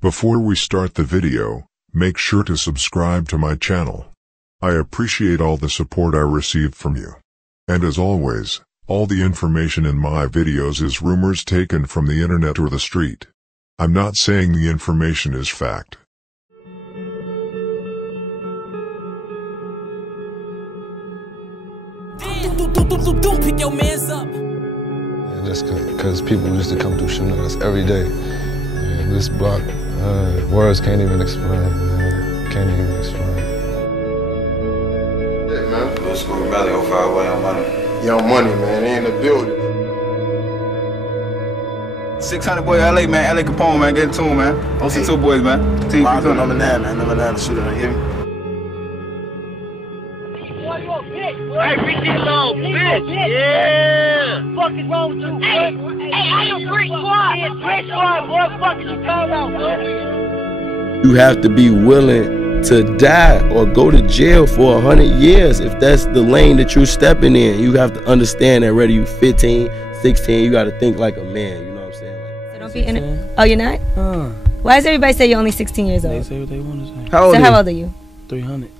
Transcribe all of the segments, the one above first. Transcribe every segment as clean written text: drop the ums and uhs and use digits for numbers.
Before we start the video, make sure to subscribe to my channel. I appreciate all the support I received from you. And as always, all the information in my videos is rumors taken from the internet or the street. I'm not saying the information is fact. Pick your mans up. Yeah, just because people used to come through shooting at us every day. And this block, words can't even explain, man. Can't even explain. Yeah, man. Little School Valley, 05 way on money. Young Money, man. They in the building. 600 boy LA, man. LA Capone, man. Get it to him, man. OC2 boys, man. Team number 9, man. Number 9 shooter, you hear me? Hey, bitch, you little bitch. Yeah. What the fuck is wrong with you? Hey, I am Brick Squad. Yeah, Brick Squad, what the fuck is you talking about, bro? You have to be willing to die or go to jail for 100 years if that's the lane that you're stepping in. You have to understand that whether you're 15, 16, you got to think like a man. You know what I'm saying? Like, so don't be in it. Oh, you're not? Why does everybody say you're only 16 years old? They say what they want to say. How old are you? 300.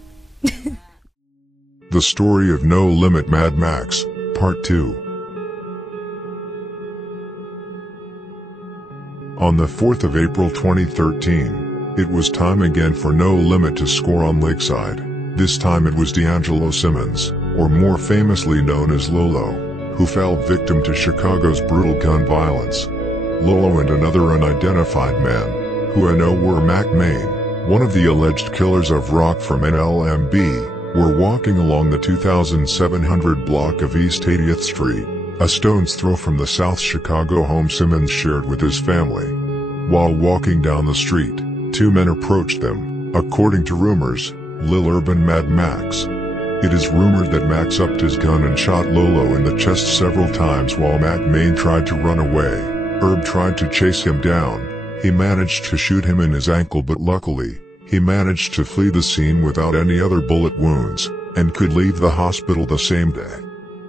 The Story of No Limit Mad Max, Part 2. On the 4th of April 2013, it was time again for No Limit to score on Lakeside. This time it was D'Angelo Simmons, or more famously known as Lolo, who fell victim to Chicago's brutal gun violence. Lolo and another unidentified man, who I know were Mac Main, one of the alleged killers of rock from NLMB, were walking along the 2700 block of East 80th Street, a stone's throw from the South Chicago home Simmons shared with his family. While walking down the street, two men approached them, according to rumors, Lil Urban Mad Max. It is rumored that Max upped his gun and shot Lolo in the chest several times while Mac Main tried to run away. Herb tried to chase him down. He managed to shoot him in his ankle, but luckily, he managed to flee the scene without any other bullet wounds, and could leave the hospital the same day.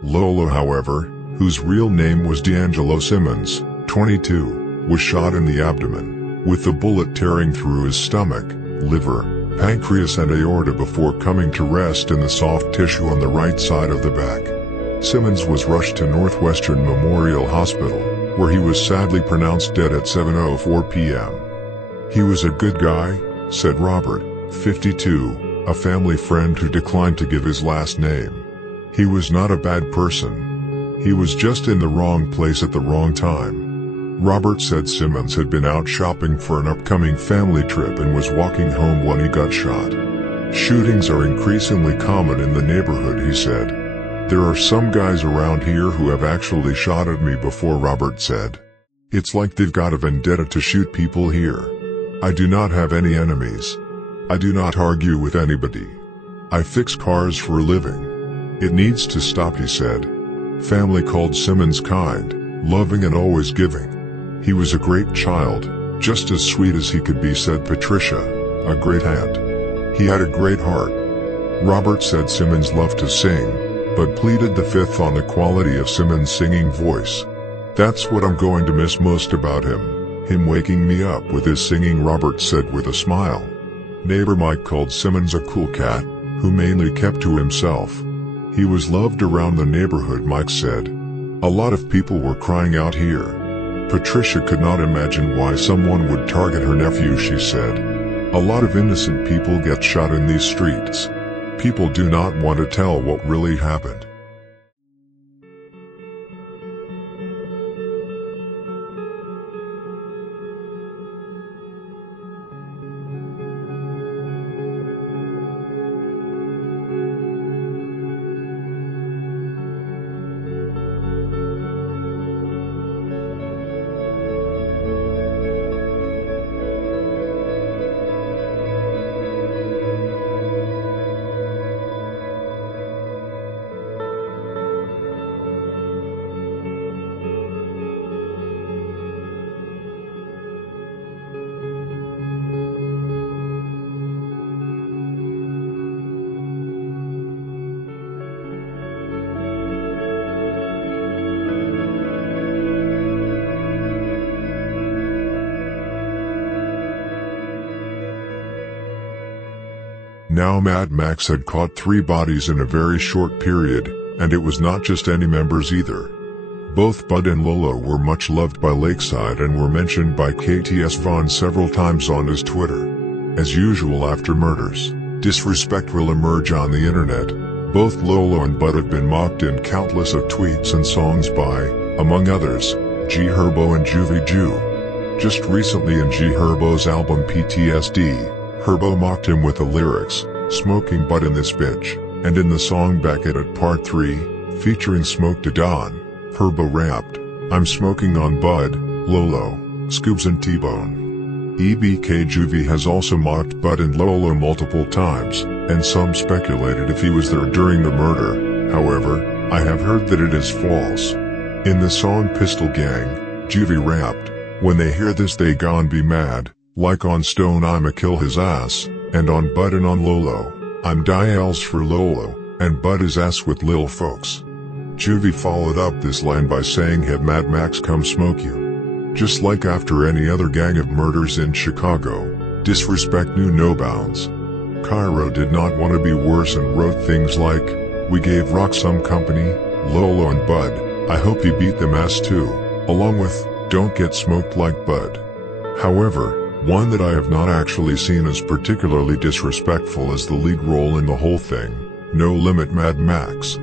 Lolo, however, whose real name was D'Angelo Simmons, 22, was shot in the abdomen, with the bullet tearing through his stomach, liver, pancreas and aorta before coming to rest in the soft tissue on the right side of the back. Simmons was rushed to Northwestern Memorial Hospital, where he was sadly pronounced dead at 7:04 p.m. He was a good guy, said Robert, 52, a family friend who declined to give his last name. He was not a bad person. He was just in the wrong place at the wrong time. Robert said Simmons had been out shopping for an upcoming family trip and was walking home when he got shot. Shootings are increasingly common in the neighborhood, he said. There are some guys around here who have actually shot at me before, Robert said. It's like they've got a vendetta to shoot people here. I do not have any enemies. I do not argue with anybody. I fix cars for a living. It needs to stop, he said. Family called Simmons kind, loving and always giving. He was a great child, just as sweet as he could be, said Patricia, a great aunt. He had a great heart. Robert said Simmons loved to sing, but pleaded the fifth on the quality of Simmons' singing voice. That's what I'm going to miss most about him. Him waking me up with his singing, Robert said with a smile. Neighbor Mike called Simmons a cool cat, who mainly kept to himself. He was loved around the neighborhood, Mike said. A lot of people were crying out here. Patricia could not imagine why someone would target her nephew, she said. A lot of innocent people get shot in these streets. People do not want to tell what really happened. Now Mad Maxx had caught 3 bodies in a very short period, and it was not just any members either. Both Bud and Lolo were much loved by Lakeside and were mentioned by KTS Vaughn several times on his Twitter. As usual after murders, disrespect will emerge on the internet. Both Lolo and Bud have been mocked in countless of tweets and songs by, among others, G Herbo and Juvie Jew. Just recently in G Herbo's album PTSD, Herbo mocked him with the lyrics, "Smoking Bud in this bitch," and in the song Back at It Part 3, featuring Smoke to Dawn, Herbo rapped, "I'm smoking on Bud, Lolo, Scoobs and T-Bone." EBK Juvie has also mocked Bud and Lolo multiple times, and some speculated if he was there during the murder. However, I have heard that it is false. In the song Pistol Gang, Juvie rapped, "When they hear this they gon' be mad, like on Stone I'ma kill his ass, and on Bud and on Lolo, I'm die L's for Lolo, and Bud his ass with lil folks." Juvie followed up this line by saying, "Have Mad Maxx come smoke you." Just like after any other gang of murders in Chicago, disrespect knew no bounds. Cairo did not want to be worse and wrote things like, "We gave Rock some company, Lolo and Bud, I hope he beat them ass too," along with, "Don't get smoked like Bud." However, one that I have not actually seen as particularly disrespectful as the lead role in the whole thing, No Limit Mad Maxx.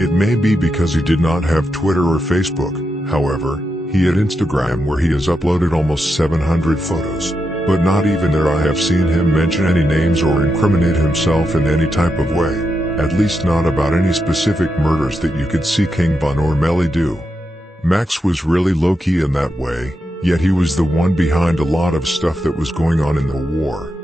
It may be because he did not have Twitter or Facebook, however, he had Instagram where he has uploaded almost 700 photos, but not even there I have seen him mention any names or incriminate himself in any type of way, at least not about any specific murders that you could see King Von or Melly do. Maxx was really low-key in that way, yet he was the one behind a lot of stuff that was going on in the war.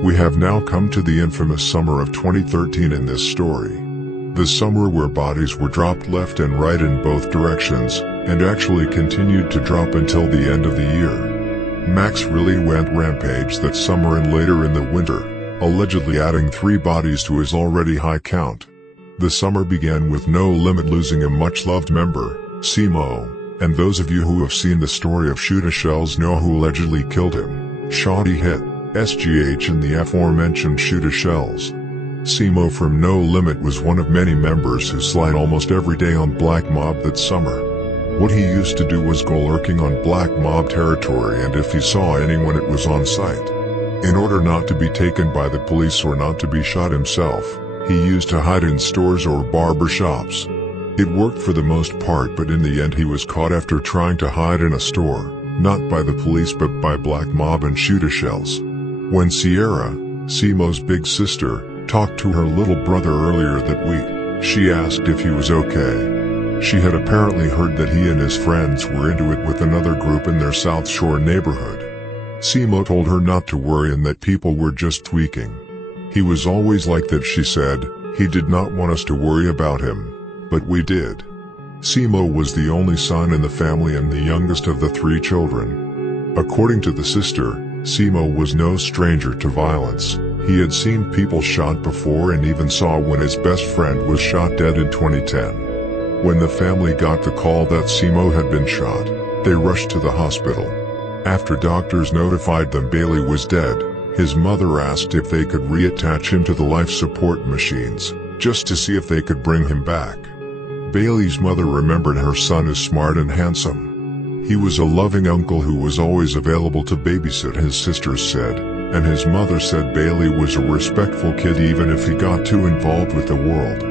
We have now come to the infamous summer of 2013 in this story. The summer where bodies were dropped left and right in both directions, and actually continued to drop until the end of the year. Maxx really went rampage that summer and later in the winter, allegedly adding 3 bodies to his already high count. The summer began with No Limit losing a much-loved member, Simo, and those of you who have seen the story of Shoota Shells know who allegedly killed him. Shawty hit SGH and the aforementioned Shoota Shells. Simo from No Limit was one of many members who slide almost every day on Black Mob that summer. What he used to do was go lurking on Black Mob territory, and if he saw anyone it was on sight. In order not to be taken by the police or not to be shot himself, he used to hide in stores or barber shops. It worked for the most part, but in the end he was caught after trying to hide in a store, not by the police but by Black Mob and Shoota Shells. When Sierra, Simo's big sister, talked to her little brother earlier that week, she asked if he was okay. She had apparently heard that he and his friends were into it with another group in their South Shore neighborhood. Simo told her not to worry and that people were just tweaking. He was always like that, she said. He did not want us to worry about him, but we did. Simo was the only son in the family and the youngest of the 3 children. According to the sister, Simo was no stranger to violence. He had seen people shot before and even saw when his best friend was shot dead in 2010. When the family got the call that Simo had been shot, they rushed to the hospital. After doctors notified them Bailey was dead, his mother asked if they could reattach him to the life support machines, just to see if they could bring him back. Bailey's mother remembered her son as smart and handsome. He was a loving uncle who was always available to babysit, his sisters said, and his mother said Bailey was a respectful kid even if he got too involved with the world.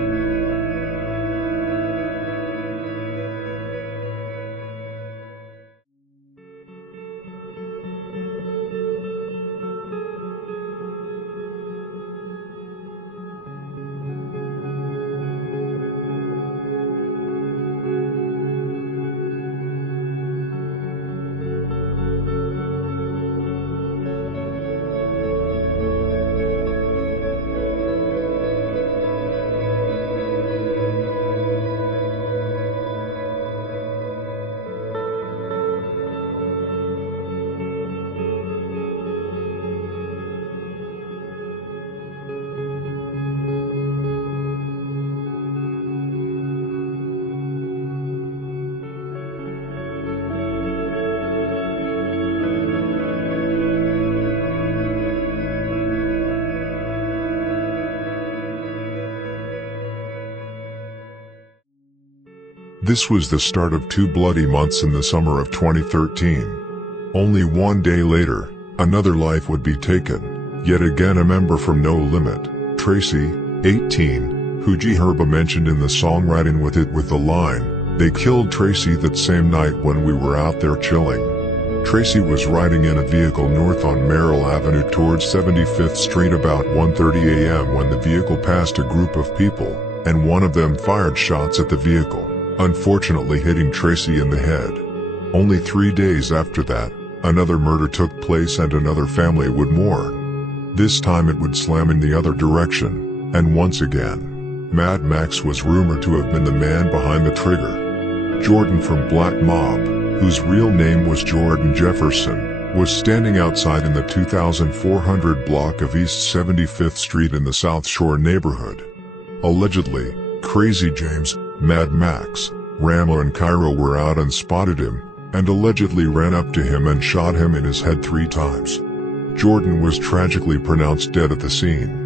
This was the start of 2 bloody months in the summer of 2013. Only 1 day later, another life would be taken. Yet again a member from No Limit, Tracy, 18, who G Herba mentioned in the songwriting with the line, "They killed Tracy that same night when we were out there chilling." Tracy was riding in a vehicle north on Merrill Avenue towards 75th Street about 1:30 a.m. when the vehicle passed a group of people, and one of them fired shots at the vehicle, unfortunately hitting Tracy in the head. Only 3 days after that, another murder took place and another family would mourn. This time it would slam in the other direction, and once again, Mad Maxx was rumored to have been the man behind the trigger. Jordan from Black Mob, whose real name was Jordan Jefferson, was standing outside in the 2400 block of East 75th Street in the South Shore neighborhood. Allegedly, Crazy James, Mad Maxx, Ramo and Cairo were out and spotted him, and allegedly ran up to him and shot him in his head 3 times. Jordan was tragically pronounced dead at the scene.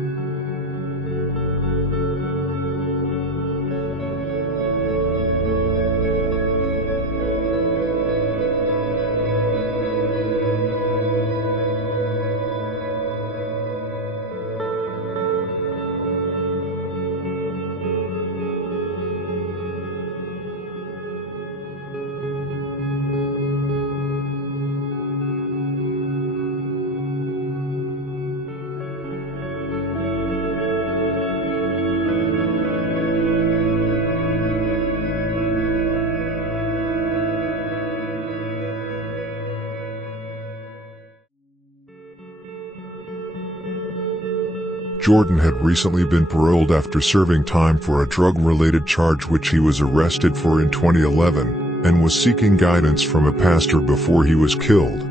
Jordan had recently been paroled after serving time for a drug-related charge which he was arrested for in 2011, and was seeking guidance from a pastor before he was killed.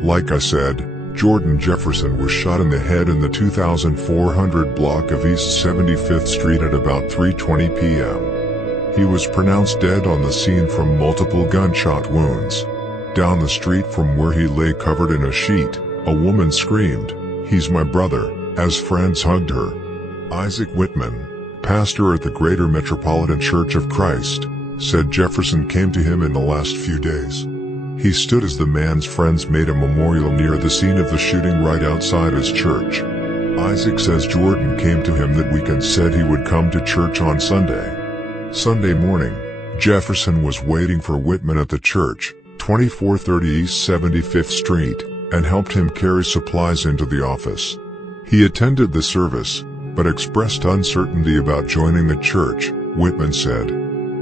Like I said, Jordan Jefferson was shot in the head in the 2400 block of East 75th Street at about 3:20 p.m. He was pronounced dead on the scene from multiple gunshot wounds. Down the street from where he lay covered in a sheet, a woman screamed, "He's my brother," as friends hugged her. Isaac Whitman, pastor at the Greater Metropolitan Church of Christ, said Jefferson came to him in the last few days. He stood as the man's friends made a memorial near the scene of the shooting right outside his church. Isaac says Jordan came to him that weekend, said he would come to church on Sunday. Sunday morning, Jefferson was waiting for Whitman at the church, 2430 East 75th Street, and helped him carry supplies into the office. He attended the service, but expressed uncertainty about joining the church, Whitman said.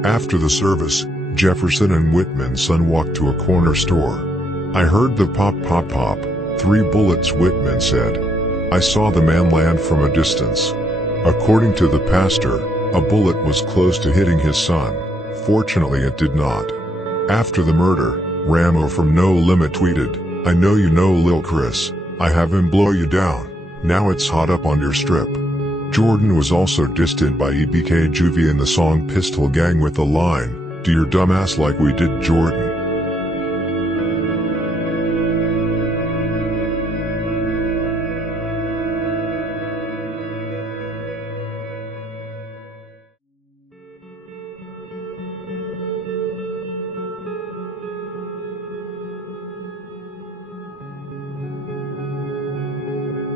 After the service, Jefferson and Whitman's son walked to a corner store. "I heard the pop pop pop, 3 bullets," Whitman said. "I saw the man land from a distance." According to the pastor, a bullet was close to hitting his son. Fortunately it did not. After the murder, Ramo from No Limit tweeted, "I know you know Lil Chris, I have him blow you down. Now it's hot up on your strip." Jordan was also dissed by EBK Juvie in the song Pistol Gang with the line, "Do your dumbass like we did Jordan."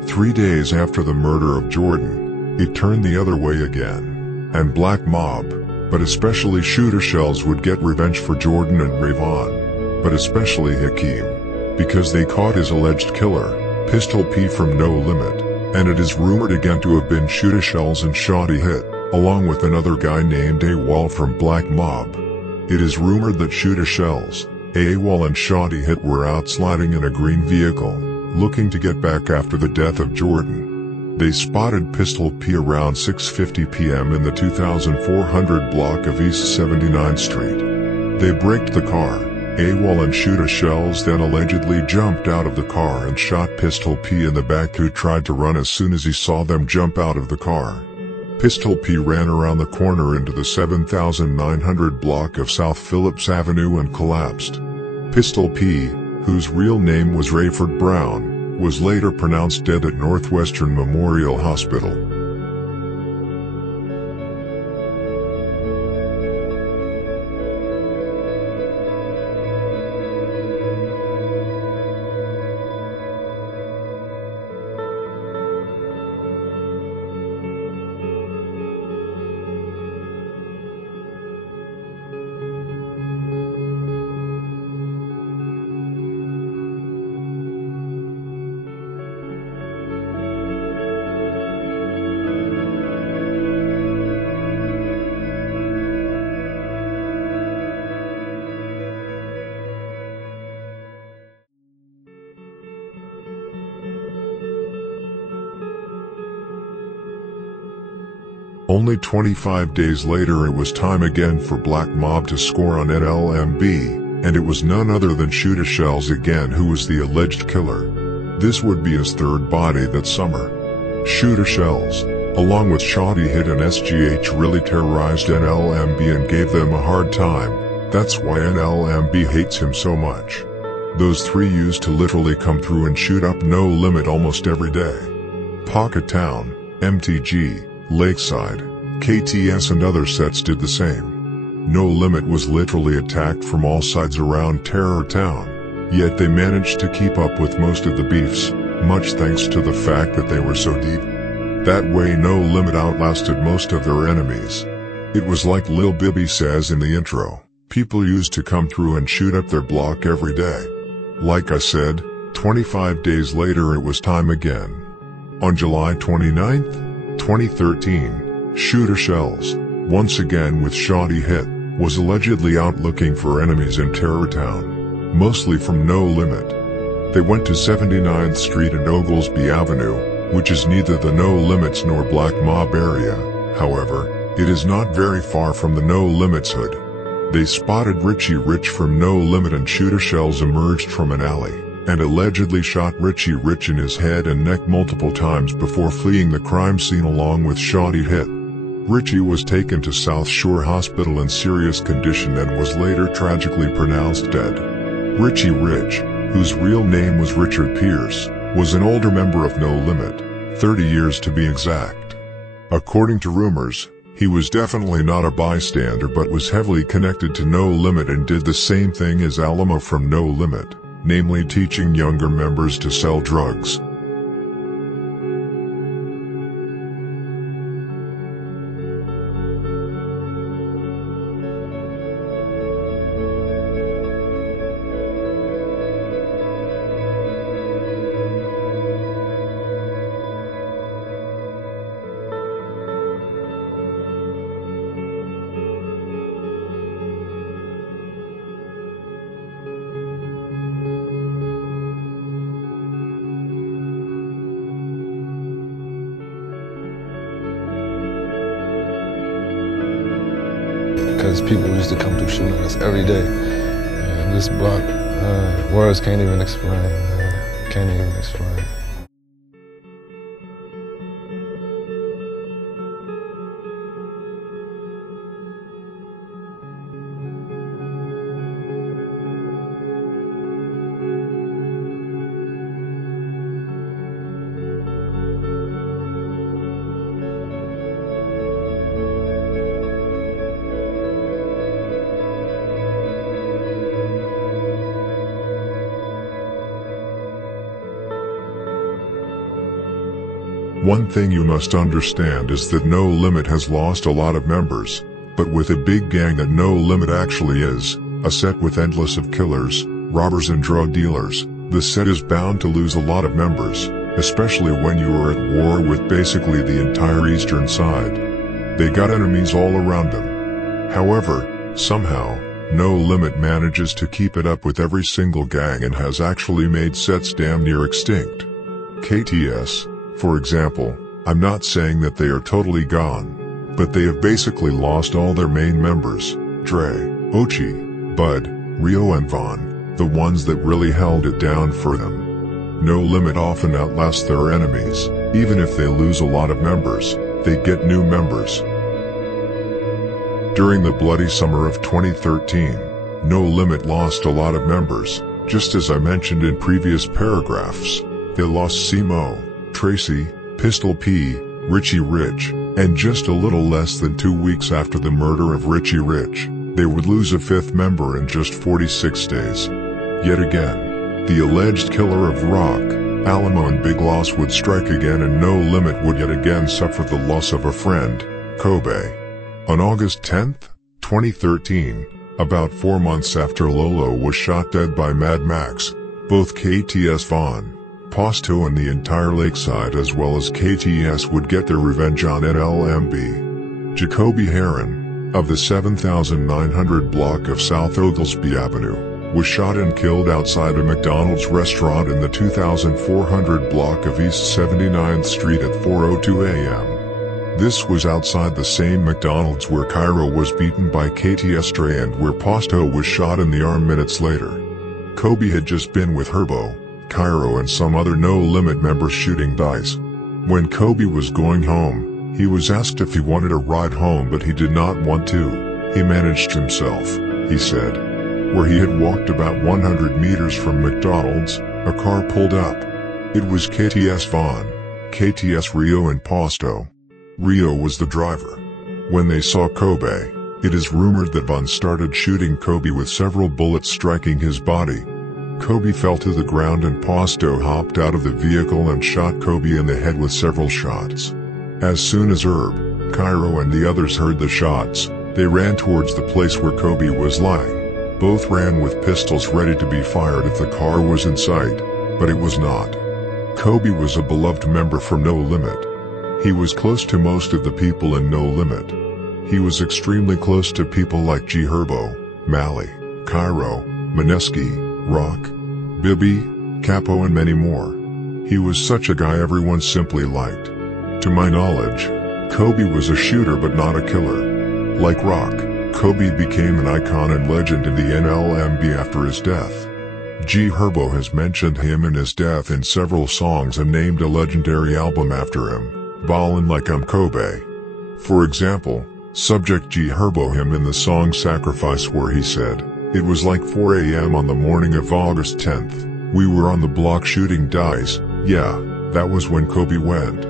Three days after the murder of Jordan, it turned the other way again, and Black Mob, but especially shooter shells, would get revenge for Jordan and Rayvon, but especially Hakeem, because they caught his alleged killer, Pistol P from No Limit, and it is rumored again to have been shooter shells and Shotty Hit, along with another guy named AWOL from Black Mob. It is rumored that shooter shells, AWOL and Shotty Hit were out sliding in a green vehicle, looking to get back after the death of Jordan. They spotted Pistol P around 6:50 p.m. in the 2400 block of East 79th Street. They braked the car. AWOL and shooter shells then allegedly jumped out of the car and shot Pistol P in the back, who tried to run as soon as he saw them jump out of the car. Pistol P ran around the corner into the 7900 block of South Phillips Avenue and collapsed. Pistol P, whose real name was Rayford Brown, was later pronounced dead at Northwestern Memorial Hospital. Only 25 days later it was time again for Black Mob to score on NLMB, and it was none other than Shooter Shells again who was the alleged killer. This would be his third body that summer. Shooter Shells, along with Shawty Hit and SGH, really terrorized NLMB and gave them a hard time. That's why NLMB hates him so much. Those three used to literally come through and shoot up No Limit almost every day. Pocket Town, MTG, Lakeside, KTS and other sets did the same. No Limit was literally attacked from all sides around Terror Town, yet they managed to keep up with most of the beefs, much thanks to the fact that they were so deep. That way No Limit outlasted most of their enemies. It was like Lil Bibby says in the intro, people used to come through and shoot up their block every day. Like I said, 25 days later it was time again. On July 29th, 2013, Shooter Shells, once again with Shawty Hit, was allegedly out looking for enemies in Terror Town, mostly from No Limit. They went to 79th Street and Oglesby Avenue, which is neither the No Limits nor Black Mob area. However, it is not very far from the No Limits hood. They spotted Richie Rich from No Limit, and Shooter Shells emerged from an alley and allegedly shot Richie Rich in his head and neck multiple times before fleeing the crime scene along with Shawty Hit. Richie was taken to South Shore Hospital in serious condition and was later tragically pronounced dead. Richie Rich, whose real name was Richard Pierce, was an older member of No Limit, 30 years to be exact. According to rumors, he was definitely not a bystander but was heavily connected to No Limit and did the same thing as Alamo from No Limit, namely teaching younger members to sell drugs. Because people used to come through shooting us every day. And this block, words can't even explain, can't even explain. One thing you must understand is that No Limit has lost a lot of members, but with a big gang that No Limit actually is, a set with endless of killers, robbers and drug dealers, the set is bound to lose a lot of members, especially when you are at war with basically the entire eastern side. They got enemies all around them. However, somehow, No Limit manages to keep it up with every single gang and has actually made sets damn near extinct. KTS, for example, I'm not saying that they are totally gone, but they have basically lost all their main members, Dre, Ochi, Bud, Rio and Vaughn, the ones that really held it down for them. No Limit often outlasts their enemies. Even if they lose a lot of members, they get new members. During the bloody summer of 2013, No Limit lost a lot of members, just as I mentioned in previous paragraphs. They lost C-Mo, Tracy, Pistol P, Richie Rich, and just a little less than 2 weeks after the murder of Richie Rich, they would lose a fifth member in just 46 days. Yet again, the alleged killer of rock, Alamo and Big Loss would strike again, and No Limit would yet again suffer the loss of a friend, Kobe. On August 10, 2013, about 4 months after Lolo was shot dead by Mad Maxx, both KTS Vaughn, Posto and the entire Lakeside as well as KTS would get their revenge on NLMB. Jacoby Heron, of the 7900 block of South Oglesby Avenue, was shot and killed outside a McDonald's restaurant in the 2400 block of East 79th Street at 4:02 a.m. This was outside the same McDonald's where Cairo was beaten by KTS Dre and where Posto was shot in the arm minutes later. Kobe had just been with Herbo, Cairo and some other No Limit members shooting dice. When Kobe was going home, he was asked if he wanted a ride home, but he did not want to. He managed himself, he said. Where he had walked about 100 meters from McDonald's, a car pulled up. It was KTS Von, KTS Rio and Posto. Rio was the driver. When they saw Kobe, it is rumored that Von started shooting Kobe with several bullets striking his body. Kobe fell to the ground and Posto hopped out of the vehicle and shot Kobe in the head with several shots. As soon as Herb, Cairo and the others heard the shots, they ran towards the place where Kobe was lying. Both ran with pistols ready to be fired if the car was in sight, but it was not. Kobe was a beloved member from No Limit. He was close to most of the people in No Limit. He was extremely close to people like G Herbo, Mally, Cairo, Mineski, Rock, Bibby, Capo and many more. He was such a guy everyone simply liked. To my knowledge, Kobe was a shooter but not a killer. Like Rock, Kobe became an icon and legend in the NLMB after his death. G Herbo has mentioned him and his death in several songs and named a legendary album after him. Ballin' Like I'm Kobe. For example, Subject G Herbo him in the song Sacrifice where he said, "It was like 4 a.m. on the morning of August 10th. We were on the block shooting dice, yeah, that was when Kobe went."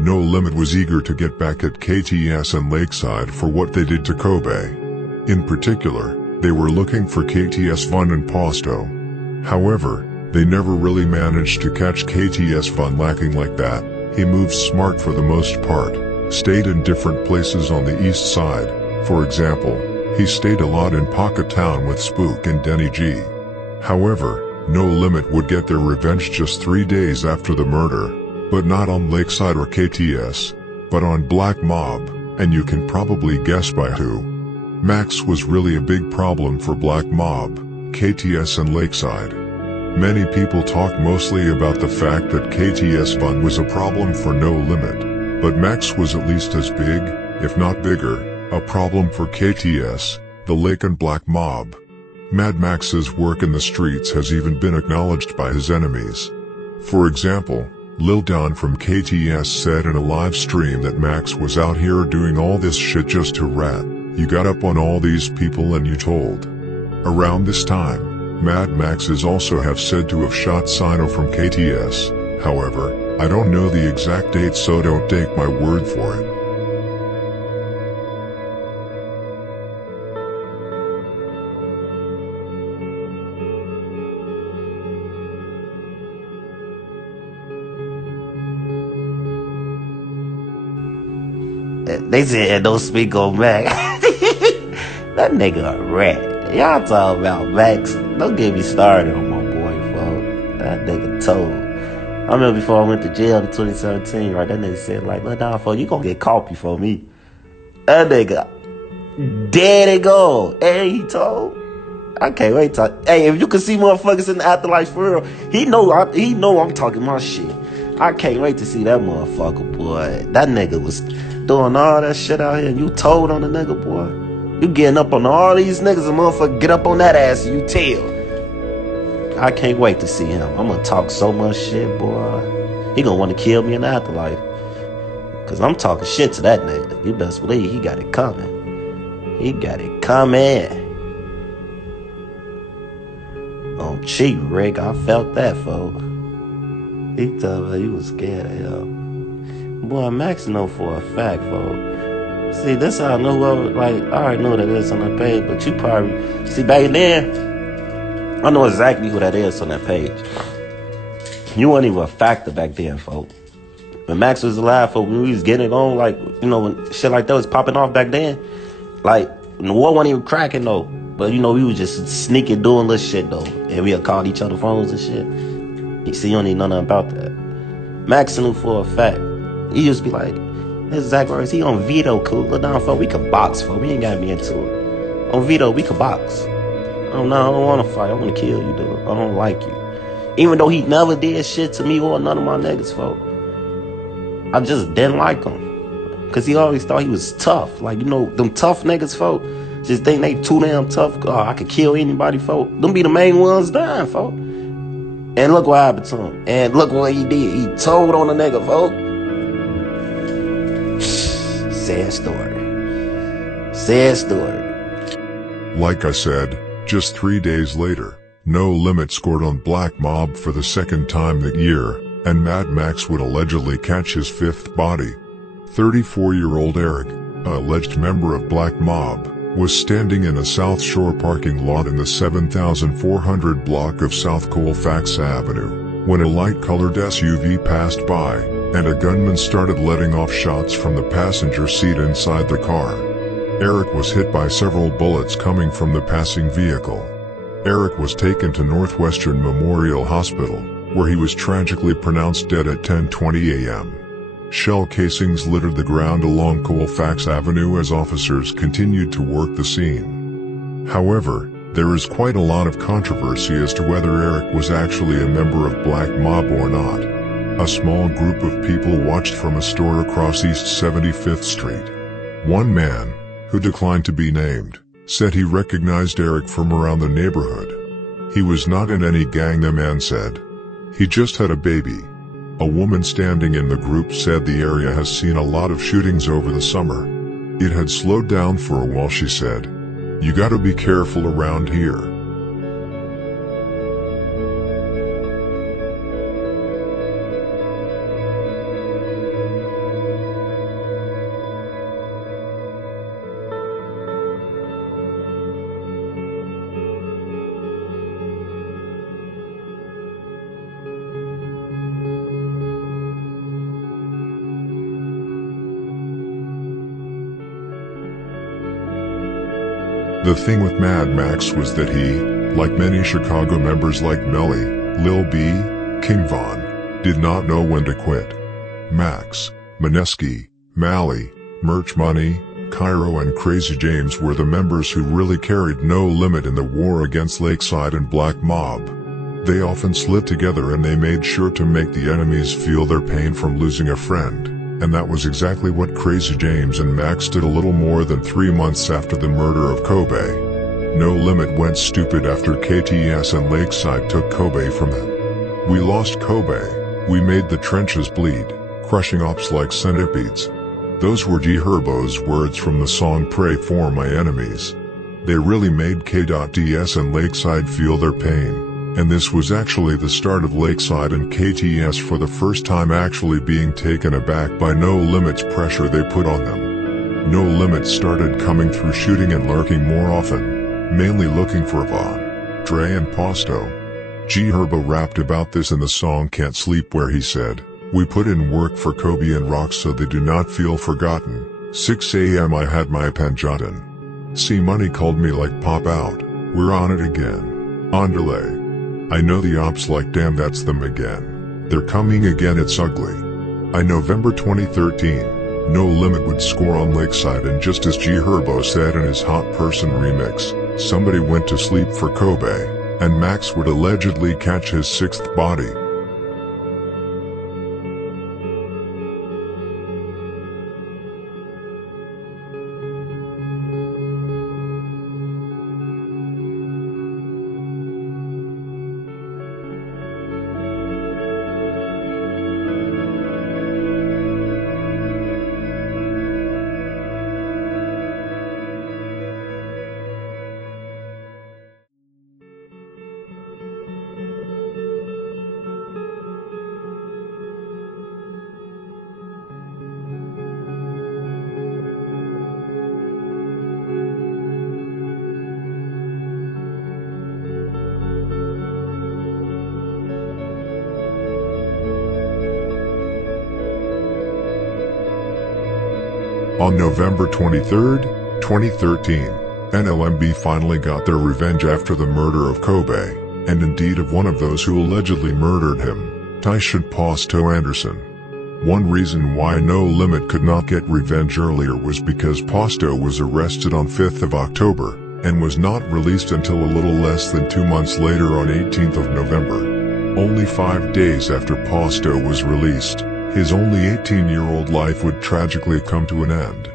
No Limit was eager to get back at KTS and Lakeside for what they did to Kobe. In particular, they were looking for KTS Von and Posto. However, they never really managed to catch KTS Von lacking like that. He moved smart for the most part, stayed in different places on the east side. For example, he stayed a lot in Pocket Town with Spook and Denny G. However, No Limit would get their revenge just 3 days after the murder. But not on Lakeside or KTS, but on Black Mob, and you can probably guess by who. Maxx was really a big problem for Black Mob, KTS and Lakeside. Many people talk mostly about the fact that KTS Von was a problem for No Limit, but Maxx was at least as big, if not bigger, a problem for KTS, the Lake and Black Mob. Mad Max's work in the streets has even been acknowledged by his enemies. For example, Lil Don from KTS said in a live stream that Maxx was out here doing all this shit just to rat. You got up on all these people and you told. Around this time, Mad Maxx is also have said to have shot Sino from KTS. However, I don't know the exact date, so don't take my word for it. They said don't speak on Max. That nigga a rat. Y'all talking about Max. Don't get me started on my boy, folks. That nigga told. I remember before I went to jail in 2017, right? That nigga said, like, look down, folks, you gonna get caught before me. That nigga dead and gone. Hey, he told. I can't wait to. Hey, if you can see motherfuckers in the afterlife for real, he know I'm talking my shit. I can't wait to see that motherfucker, boy. That nigga was doing all that shit out here, and you told on the nigga, boy. You getting up on all these niggas, and motherfucker get up on that ass and you tell. I can't wait to see him. I'm gonna talk so much shit, boy. He gonna want to kill me in the afterlife. Cause I'm talking shit to that nigga. You best believe he got it coming. He got it coming. On cheap, Rick. I felt that, folks. He told me he was scared of him. Boy, Max know for a fact, folks. See, that's how I know who I already know that it's on that page, but you probably, see, back then, I know exactly who that is on that page. You weren't even a factor back then, folks. When Max was alive, folks, when we was getting it on, like, you know, when shit like that was popping off back then, like, the war wasn't even cracking, though. But, you know, we was just sneaking doing little shit, though. And we'd call each other phones and shit. You see, you don't need nothing about that. Max knew for a fact. He used to be like, this Zach Rose, he on Vito, cool. Look down, folks, we could box, folks. We ain't gotta be into it. On Vito, we could box. I don't want to fight. I want to kill you, dude. I don't like you. Even though he never did shit to me or none of my niggas, folks. I just didn't like him. Because he always thought he was tough. Like, you know, them tough niggas, folks, just think they too damn tough. Oh, I could kill anybody, folks. Them be the main ones dying, folks. And look what happened to him. And look what he did. He told on the nigga, folks. Sad story. Sad story. Like I said, just 3 days later, No Limit scored on Black Mob for the second time that year, and Mad Maxx would allegedly catch his fifth body. 34-year-old Eric, an alleged member of Black Mob, was standing in a South Shore parking lot in the 7400 block of South Colfax Avenue, when a light-colored SUV passed by, and a gunman started letting off shots from the passenger seat inside the car. Eric was hit by several bullets coming from the passing vehicle. Eric was taken to Northwestern Memorial Hospital, where he was tragically pronounced dead at 10:20 a.m. Shell casings littered the ground along Colfax Avenue as officers continued to work the scene. However, there is quite a lot of controversy as to whether Eric was actually a member of Black Mob or not. A small group of people watched from a store across East 75th Street. One man, who declined to be named, said he recognized Eric from around the neighborhood. He was not in any gang, the man said. He just had a baby. A woman standing in the group said the area has seen a lot of shootings over the summer. It had slowed down for a while, she said. You gotta be careful around here. The thing with Mad Maxx was that he, like many Chicago members like Melly, Lil B, King Von, did not know when to quit. Max, Mineski, Mally, Merch Money, Cairo and Crazy James were the members who really carried No Limit in the war against Lakeside and Black Mob. They often slid together and they made sure to make the enemies feel their pain from losing a friend. And that was exactly what Crazy James and Max did a little more than 3 months after the murder of Kobe. No Limit went stupid after KTS and Lakeside took Kobe from them. We lost Kobe, we made the trenches bleed, crushing ops like centipedes. Those were D Herbo's words from the song Pray for My Enemies. They really made KTS and Lakeside feel their pain, and this was actually the start of Lakeside and KTS for the first time actually being taken aback by No Limit's pressure they put on them. No Limit started coming through shooting and lurking more often, mainly looking for Von, Dre and Posto. G Herbo rapped about this in the song Can't Sleep where he said, "We put in work for Kobe and Rock so they do not feel forgotten. 6 a.m. I had my panjatan. C Money called me like pop out, we're on it again. Underlay. I know the ops like damn that's them again. They're coming again it's ugly." I November 2013, No Limit would score on Lakeside and just as G Herbo said in his Hot Person remix, somebody went to sleep for Kobe, and Maxx would allegedly catch his sixth body. On November 23, 2013, NLMB finally got their revenge after the murder of Kobe, and indeed of one of those who allegedly murdered him, Tyshawn Posto Anderson. One reason why No Limit could not get revenge earlier was because Posto was arrested on 5th of October, and was not released until a little less than 2 months later on 18th of November. Only 5 days after Posto was released, his only 18-year-old life would tragically come to an end.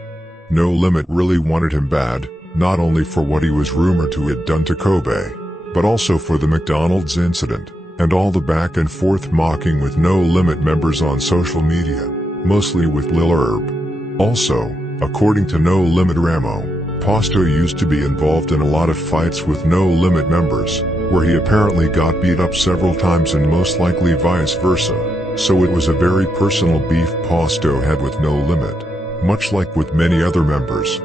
No Limit really wanted him bad, not only for what he was rumored to have done to Kobe, but also for the McDonald's incident, and all the back and forth mocking with No Limit members on social media, mostly with Lil Herb. Also, according to No Limit Ramo, Posto used to be involved in a lot of fights with No Limit members, where he apparently got beat up several times and most likely vice versa. So it was a very personal beef Posto had with No Limit, much like with many other members.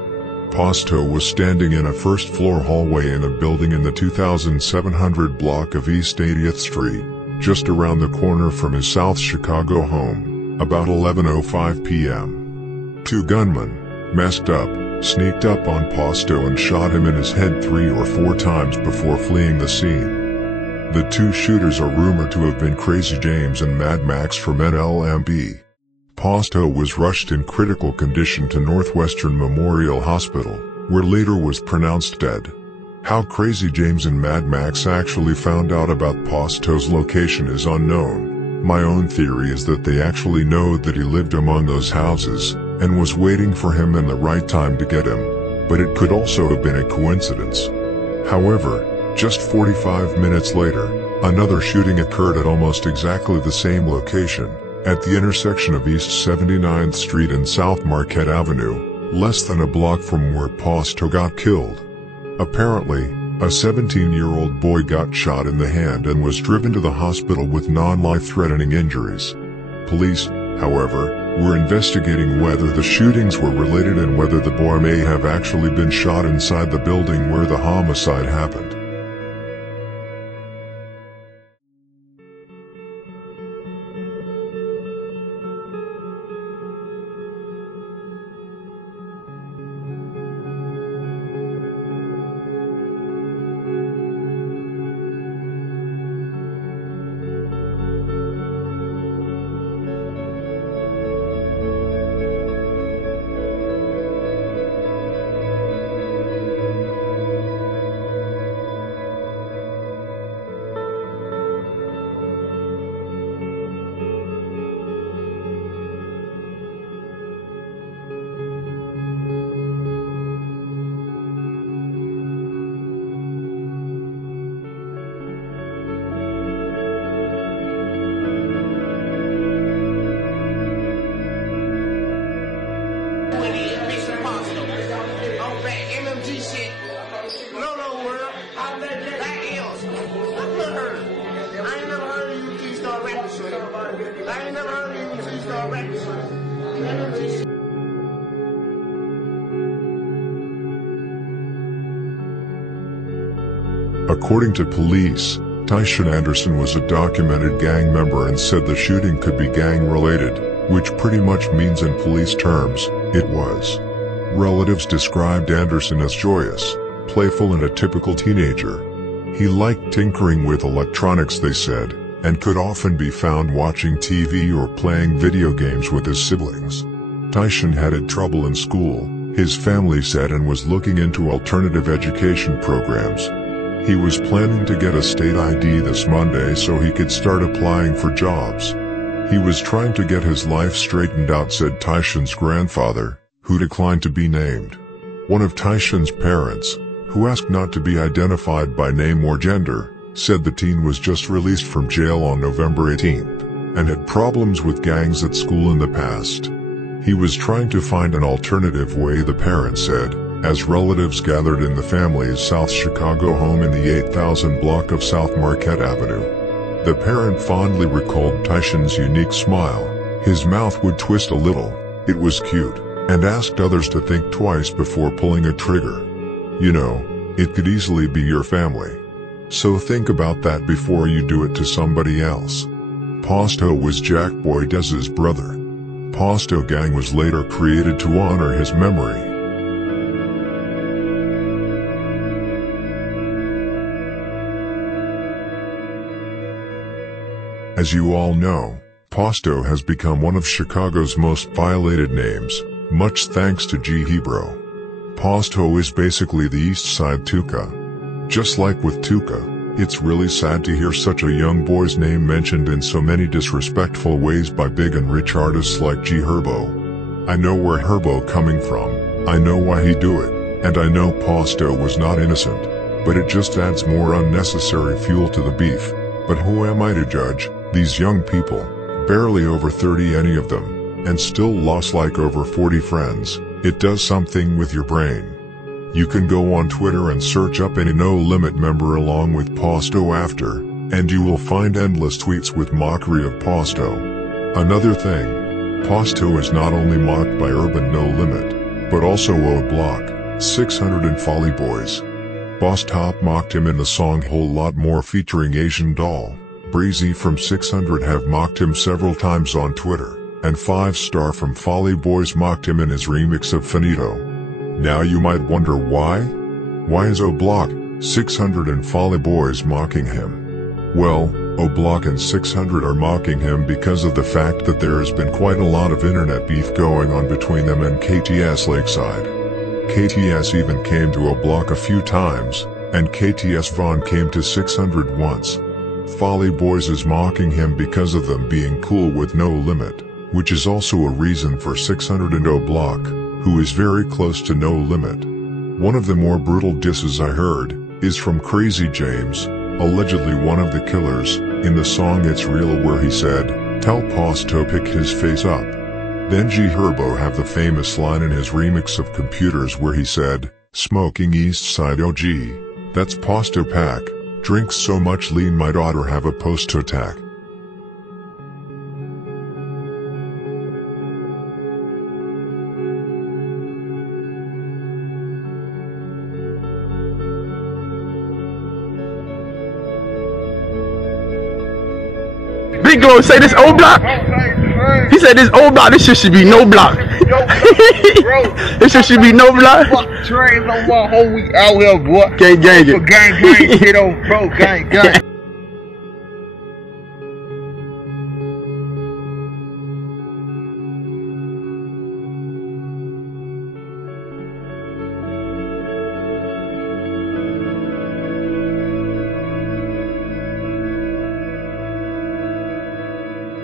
Posto was standing in a first-floor hallway in a building in the 2700 block of East 80th Street, just around the corner from his South Chicago home, about 11:05 p.m. Two gunmen, masked up, sneaked up on Posto and shot him in his head 3 or 4 times before fleeing the scene. The two shooters are rumored to have been Crazy James and Mad Maxx from NLMB. Posto was rushed in critical condition to Northwestern Memorial Hospital, where later was pronounced dead. How Crazy James and Mad Maxx actually found out about Posto's location is unknown. My own theory is that they actually know that he lived among those houses, and was waiting for him and the right time to get him, but it could also have been a coincidence. However, just 45 minutes later, another shooting occurred at almost exactly the same location, at the intersection of East 79th Street and South Marquette Avenue, less than a block from where Posto got killed. Apparently, a 17-year-old boy got shot in the hand and was driven to the hospital with non-life-threatening injuries. Police, however, were investigating whether the shootings were related and whether the boy may have actually been shot inside the building where the homicide happened. ain't never heard of you until you start rapping shit. I ain't never heard of you until you start rapping shit. According to police, Tyshawn Anderson was a documented gang member and said the shooting could be gang-related, which pretty much means in police terms, it was. Relatives described Anderson as joyous, playful and a typical teenager. He liked tinkering with electronics, they said, and could often be found watching TV or playing video games with his siblings. Tyshawn had trouble in school, his family said, and was looking into alternative education programs. He was planning to get a state ID this Monday so he could start applying for jobs. He was trying to get his life straightened out, said Tyshawn's grandfather, who declined to be named. One of Tyshawn's parents, who asked not to be identified by name or gender, said the teen was just released from jail on November 18th, and had problems with gangs at school in the past. He was trying to find an alternative way, the parents said, as relatives gathered in the family's South Chicago home in the 8000 block of South Marquette Avenue. The parent fondly recalled Tyshawn's unique smile. His mouth would twist a little, it was cute, and asked others to think twice before pulling a trigger. You know, it could easily be your family. So think about that before you do it to somebody else. Posto was Jack Boy Dez's brother. Posto Gang was later created to honor his memory. As you all know, Posto has become one of Chicago's most violated names, much thanks to G. Hebro. Posto is basically the East Side Tuka. Just like with Tuka, it's really sad to hear such a young boy's name mentioned in so many disrespectful ways by big and rich artists like G. Herbo. I know where Herbo coming from, I know why he do it, and I know Posto was not innocent, but it just adds more unnecessary fuel to the beef. But who am I to judge? These young people, barely over 30 any of them, and still lost like over 40 friends. It does something with your brain. You can go on Twitter and search up any No Limit member along with Posto after, and you will find endless tweets with mockery of Posto. Another thing, Posto is not only mocked by Urban No Limit, but also O Block, 600 and Folly Boys. Boss Top mocked him in the song Whole Lot More featuring Asian Doll. Breezy from 600 have mocked him several times on Twitter, and 5 Star from Folly Boys mocked him in his remix of Finito. Now you might wonder why? Why is O Block, 600 and Folly Boys mocking him? Well, O Block and 600 are mocking him because of the fact that there has been quite a lot of internet beef going on between them and KTS Lakeside. KTS even came to O Block a few times, and KTS Vaughn came to 600 once. Folly Boys is mocking him because of them being cool with No Limit, which is also a reason for 600 and O Block, who is very close to No Limit. One of the more brutal disses I heard is from Crazy James, allegedly one of the killers, in the song It's Real, where he said, "Tell Posto pick his face up." Then G Herbo have the famous line in his remix of Computers where he said, "Smoking East Side OG, that's Posto pack. Drinks so much lean my daughter have a post attack." Big Go say this O Block. He said this O Block, this shit should be no block. This shit should be no block. Fuck train no more, whole week out here, boy. Gang gang it. Gang shit on, bro, gang.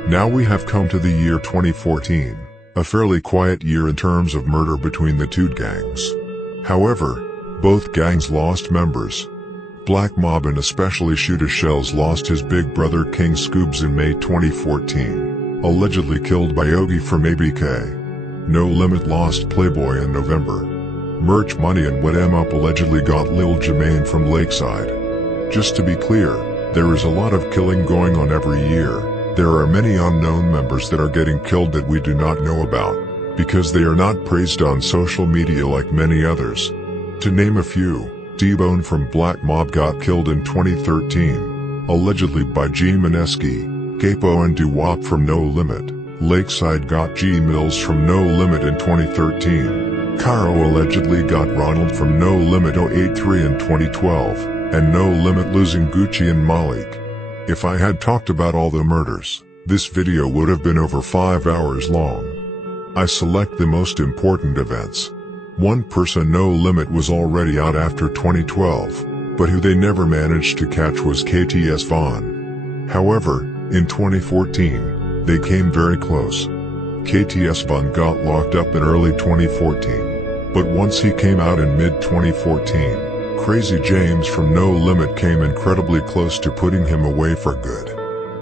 Now we have come to the year 2014, a fairly quiet year in terms of murder between the two gangs. However, both gangs lost members. Black Mob and especially Shooter Shells lost his big brother King Scoobs in May 2014, allegedly killed by Yogi from ABK. No Limit lost Playboy in November. Merch Money and Wet M Up allegedly got Lil Jermaine from Lakeside. Just to be clear, there is a lot of killing going on every year. There are many unknown members that are getting killed that we do not know about, because they are not praised on social media like many others. To name a few, D-Bone from Black Mob got killed in 2013, allegedly by G Mineski. Capo and Doo-Wop from No Limit. Lakeside got G Mills from No Limit in 2013. Cairo allegedly got Ronald from No Limit 083 in 2012, and No Limit losing Gucci and Malik. If I had talked about all the murders, this video would have been over 5 hours long. I select the most important events. One person No Limit was already out after 2012, but who they never managed to catch was KTS Vaughn. However, in 2014, they came very close. KTS Vaughn got locked up in early 2014, but once he came out in mid-2014, Crazy James from No Limit came incredibly close to putting him away for good.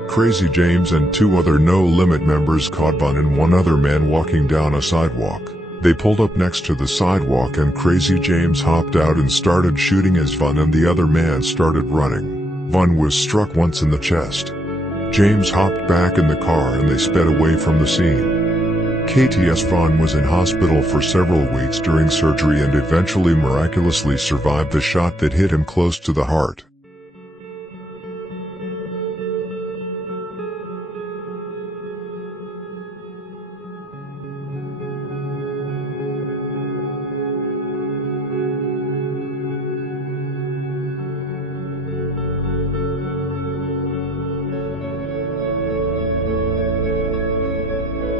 Crazy James and 2 other No Limit members caught Vaughn and one other man walking down a sidewalk. They pulled up next to the sidewalk and Crazy James hopped out and started shooting as Vaughn and the other man started running. Vaughn was struck once in the chest. James hopped back in the car and they sped away from the scene. KTS Vaughn was in hospital for several weeks during surgery and eventually miraculously survived the shot that hit him close to the heart.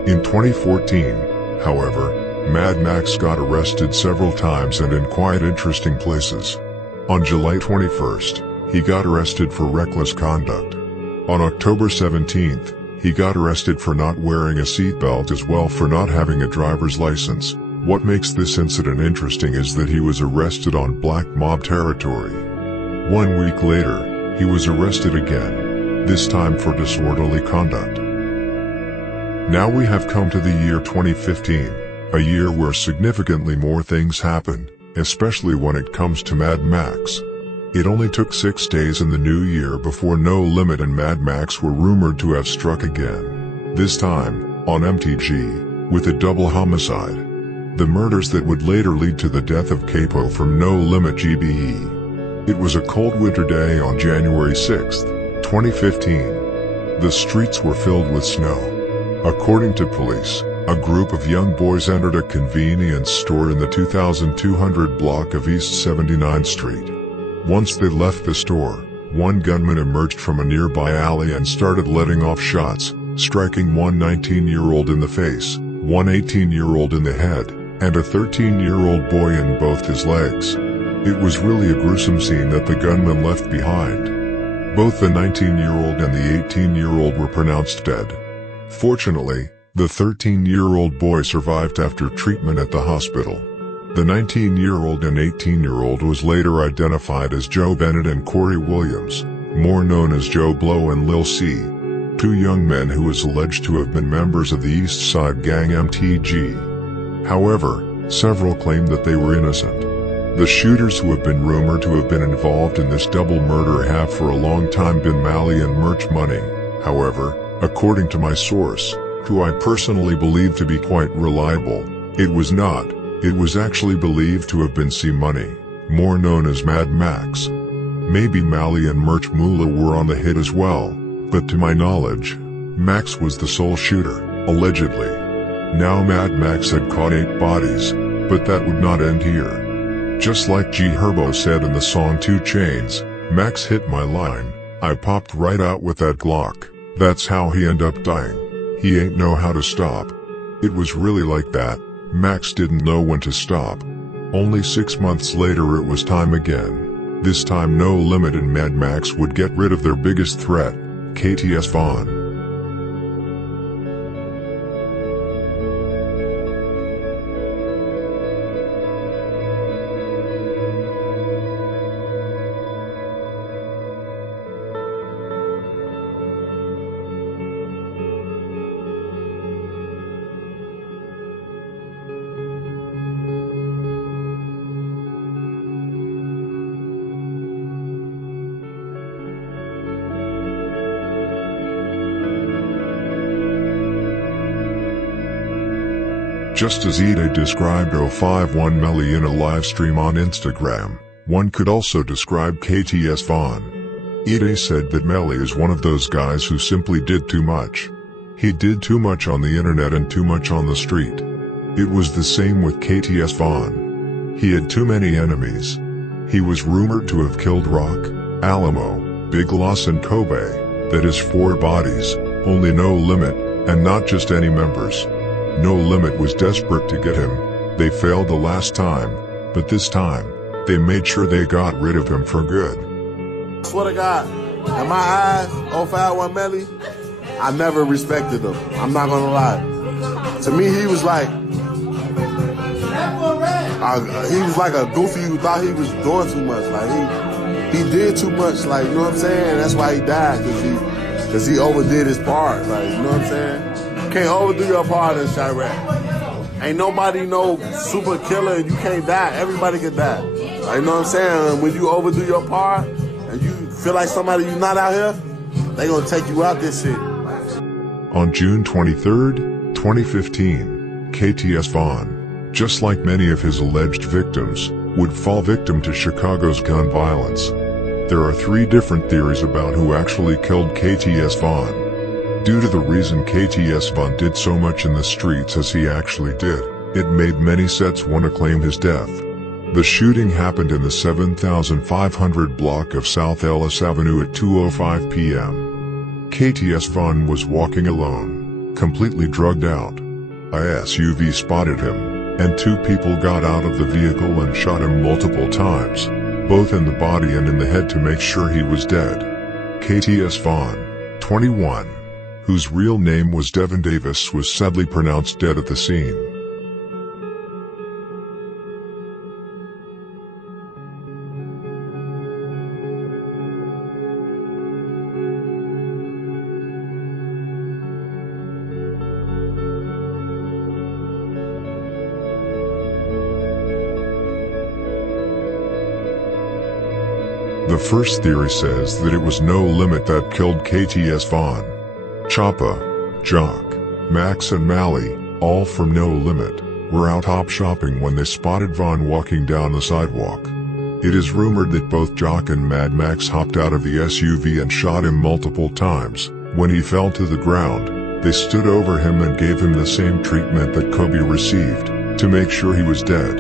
In 2014, however, Mad Maxx got arrested several times and in quite interesting places. On July 21st, he got arrested for reckless conduct. On October 17th, he got arrested for not wearing a seatbelt as well for not having a driver's license. What makes this incident interesting is that he was arrested on Black Mob territory. 1 week later, he was arrested again, this time for disorderly conduct. Now we have come to the year 2015, a year where significantly more things happen, especially when it comes to Mad Maxx. It only took 6 days in the new year before No Limit and Mad Maxx were rumored to have struck again. This time, on MTG, with a double homicide. The murders that would later lead to the death of Capo from No Limit GBE. It was a cold winter day on January 6, 2015. The streets were filled with snow. According to police, a group of young boys entered a convenience store in the 2200 block of East 79th Street. Once they left the store, one gunman emerged from a nearby alley and started letting off shots, striking one 19-year-old in the face, one 18-year-old in the head, and a 13-year-old boy in both his legs. It was really a gruesome scene that the gunman left behind. Both the 19-year-old and the 18-year-old were pronounced dead. Fortunately, the 13-year-old boy survived after treatment at the hospital. The 19-year-old and 18-year-old was later identified as Joe Bennett and Corey Williams, more known as Joe Blow and Lil C, 2 young men who was alleged to have been members of the East Side Gang MTG. However, several claim that they were innocent. The shooters who have been rumored to have been involved in this double murder have for a long time been Mally and Merch Money. However, according to my source, who I personally believe to be quite reliable, it was not. It was actually believed to have been C Money, more known as Mad Maxx. Maybe Mally and Merch Moolah were on the hit as well, but to my knowledge, Max was the sole shooter, allegedly. Now Mad Maxx had caught 8 bodies, but that would not end here. Just like G Herbo said in the song 2 Chainz, Max hit my line, I popped right out with that Glock. That's how he ended up dying. He ain't know how to stop. It was really like that. Max didn't know when to stop. Only 6 months later it was time again. This time No Limit and Mad Maxx would get rid of their biggest threat, KTS Vaughn. Just as Ide described 051 Melly in a live stream on Instagram, one could also describe KTS Vaughn. Ide said that Melly is one of those guys who simply did too much. He did too much on the internet and too much on the street. It was the same with KTS Vaughn. He had too many enemies. He was rumored to have killed Rock, Alamo, Big Loss and Kobe, that is 4 bodies, only No Limit, and not just any members. No Limit was desperate to get him. They failed the last time, but this time, they made sure they got rid of him for good. I swear to God, in my eyes, 051 Melly, I never respected him. I'm not gonna lie. To me, he was like a goofy who thought he was doing too much. Like he did too much. Like, you know what I'm saying? That's why he died, cause he overdid his part. Like, you know what I'm saying? Can't overdo your part in Chirac. Ain't nobody no super killer and you can't die. Everybody can die. Like, you know what I'm saying? When you overdo your part and you feel like somebody you not out here, they gonna take you out this shit. On June 23, 2015, KTS Vaughn, just like many of his alleged victims, would fall victim to Chicago's gun violence. There are 3 different theories about who actually killed KTS Vaughn. Due to the reason KTS Vaughn did so much in the streets as he actually did, it made many sets want to claim his death. The shooting happened in the 7500 block of South Ellis Avenue at 2:05 p.m. KTS Vaughn was walking alone, completely drugged out. A SUV spotted him, and 2 people got out of the vehicle and shot him multiple times, both in the body and in the head to make sure he was dead. KTS Vaughn, 21, whose real name was Devin Davis, was sadly pronounced dead at the scene. The first theory says that it was No Limit that killed KTS Vaughn. Choppa, Jock, Maxx and Mally, all from No Limit, were out hop shopping when they spotted Vaughn walking down the sidewalk. It is rumored that both Jock and Mad Maxx hopped out of the SUV and shot him multiple times. When he fell to the ground, they stood over him and gave him the same treatment that Kobe received, to make sure he was dead.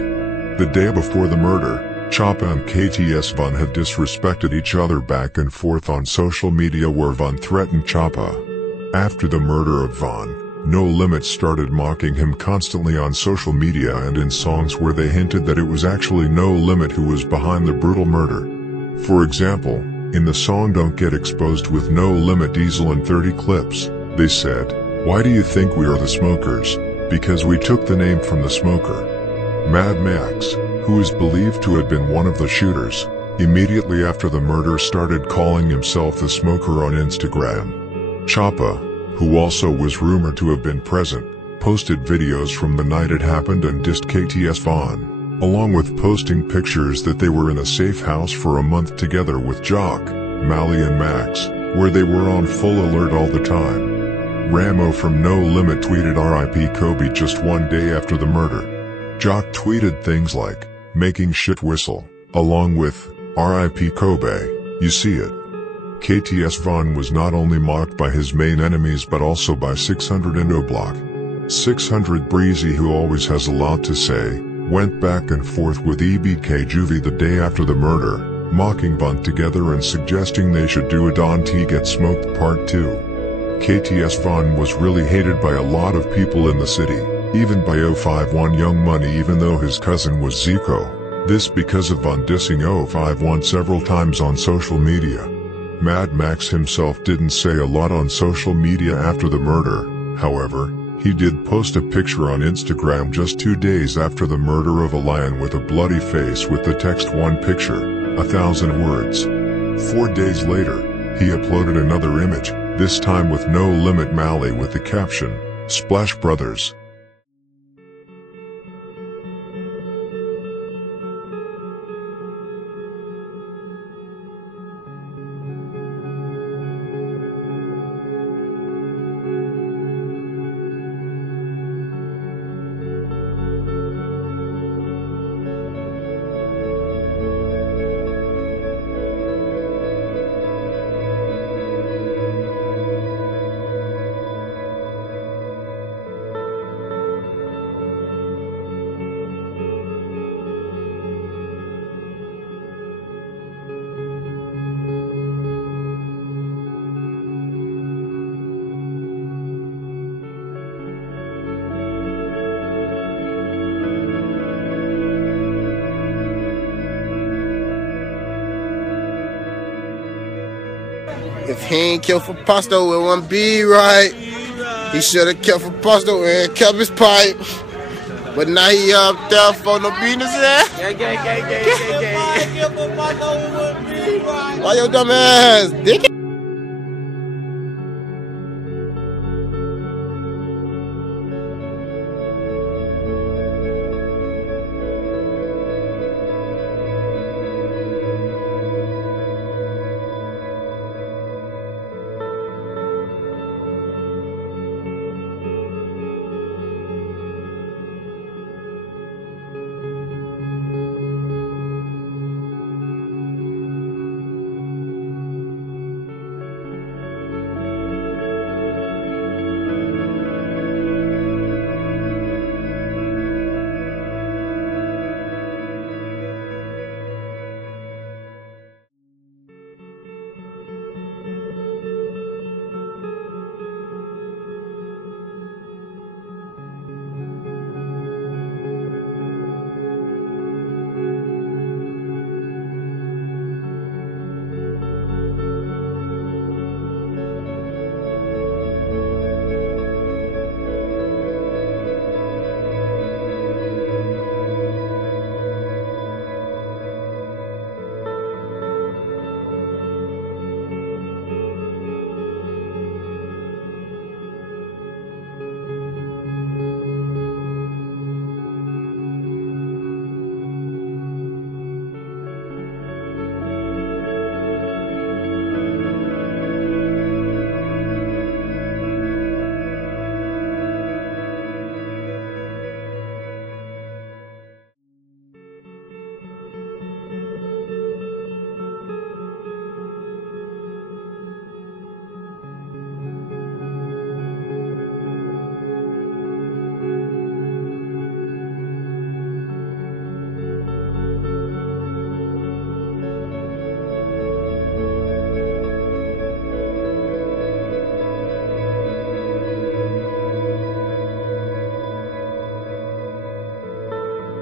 The day before the murder, Choppa and KTS Vaughn had disrespected each other back and forth on social media where Vaughn threatened Choppa. After the murder of Vaughn, No Limit started mocking him constantly on social media and in songs where they hinted that it was actually No Limit who was behind the brutal murder. For example, in the song Don't Get Exposed with No Limit Diesel and 30 Clips, they said, "Why do you think we are the smokers? Because we took the name from the smoker." Mad Maxx, who is believed to have been one of the shooters, immediately after the murder started calling himself the smoker on Instagram. Choppa, who also was rumored to have been present, posted videos from the night it happened and dissed KTS Vaughn, along with posting pictures that they were in a safe house for a month together with Jock, Mally and Maxx, where they were on full alert all the time. Ramo from No Limit tweeted RIP Kobe just one day after the murder. Jock tweeted things like, "Making shit whistle," along with, "RIP Kobe, you see it." KTS Vaughn was not only mocked by his main enemies but also by 600 Indo Block. 600 Breezy, who always has a lot to say, went back and forth with EBK Juvie the day after the murder, mocking Vaughn together and suggesting they should do a Don T Get Smoked Part 2. KTS Vaughn was really hated by a lot of people in the city, even by 051 Young Money, even though his cousin was Zico. This because of Vaughn dissing 051 several times on social media. Mad Maxx himself didn't say a lot on social media after the murder, however, he did post a picture on Instagram just 2 days after the murder of a lion with a bloody face with the text "One picture, 1,000 words." 4 days later, he uploaded another image, this time with No Limit Mally with the caption, "Splash Brothers." If he ain't killed for Pasto, it wouldn't be right. He should have killed for Pasto and kept his pipe. But now he up there for no business. Why your dumb ass, dick?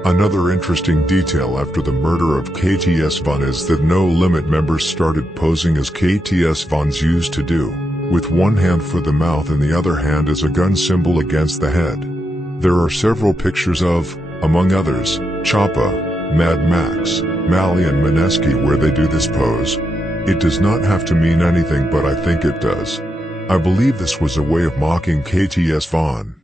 Another interesting detail after the murder of KTS Von is that No Limit members started posing as KTS Vons used to do, with one hand for the mouth and the other hand as a gun symbol against the head. There are several pictures of, among others, Choppa, Mad Max, Mally and Mineski where they do this pose. It does not have to mean anything, but I think it does. I believe this was a way of mocking KTS Von.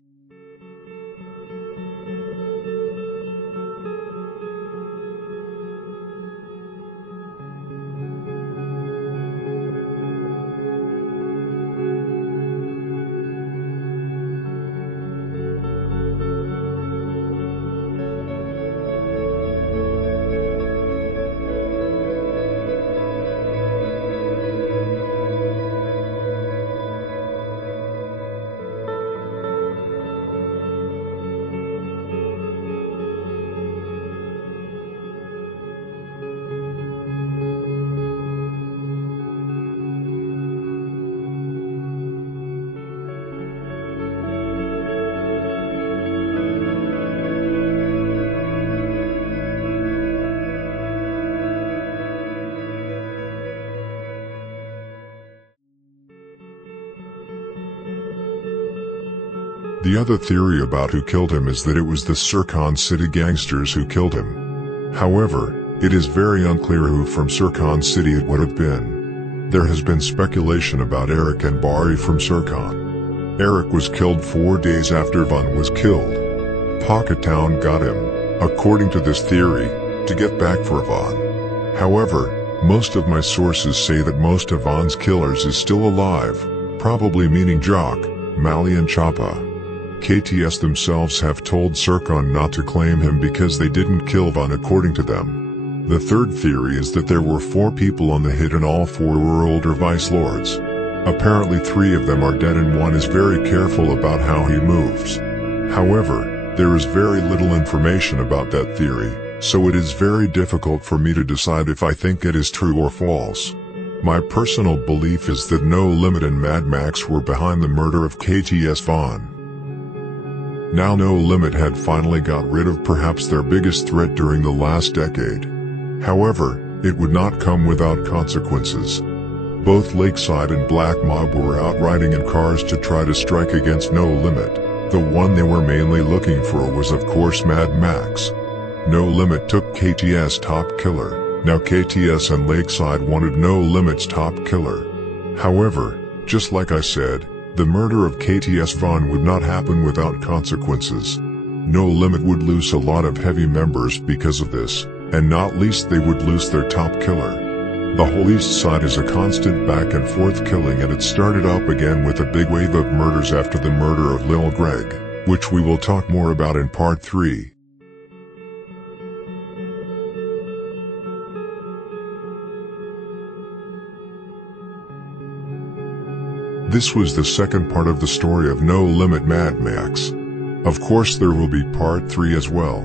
The other theory about who killed him is that it was the Sircon City gangsters who killed him. However, it is very unclear who from Sircon City it would have been. There has been speculation about Eric and Barry from Sircon. Eric was killed 4 days after Von was killed. Pocket Town got him, according to this theory, to get back for Von. However, most of my sources say that most of Von's killers is still alive, probably meaning Jock, Mally and Choppa. KTS themselves have told Sircon not to claim him because they didn't kill Von according to them. The third theory is that there were 4 people on the hit and all 4 were older vice lords. Apparently 3 of them are dead and 1 is very careful about how he moves. However, there is very little information about that theory, so it is very difficult for me to decide if I think it is true or false. My personal belief is that No Limit and Mad Max were behind the murder of KTS Von. Now No Limit had finally got rid of perhaps their biggest threat during the last decade. However, it would not come without consequences. Both Lakeside and Black Mob were out riding in cars to try to strike against No Limit. The one they were mainly looking for was of course Mad Max. No Limit took KTS top killer. Now KTS and Lakeside wanted No Limit's top killer. However, just like I said, the murder of KTS Vaughn would not happen without consequences. No Limit would lose a lot of heavy members because of this, and not least they would lose their top killer. The whole east side is a constant back and forth killing, and it started up again with a big wave of murders after the murder of Lil Greg, which we will talk more about in part 3. This was the second part of the story of No Limit Mad Max. Of course there will be part 3 as well.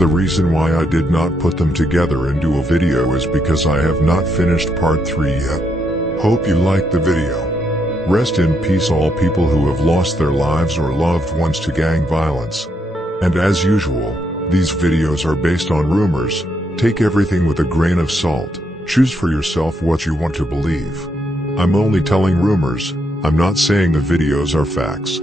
The reason why I did not put them together and do a video is because I have not finished part 3 yet. Hope you liked the video. Rest in peace all people who have lost their lives or loved ones to gang violence. And as usual, these videos are based on rumors. Take everything with a grain of salt. Choose for yourself what you want to believe. I'm only telling rumors. I'm not saying the videos are facts.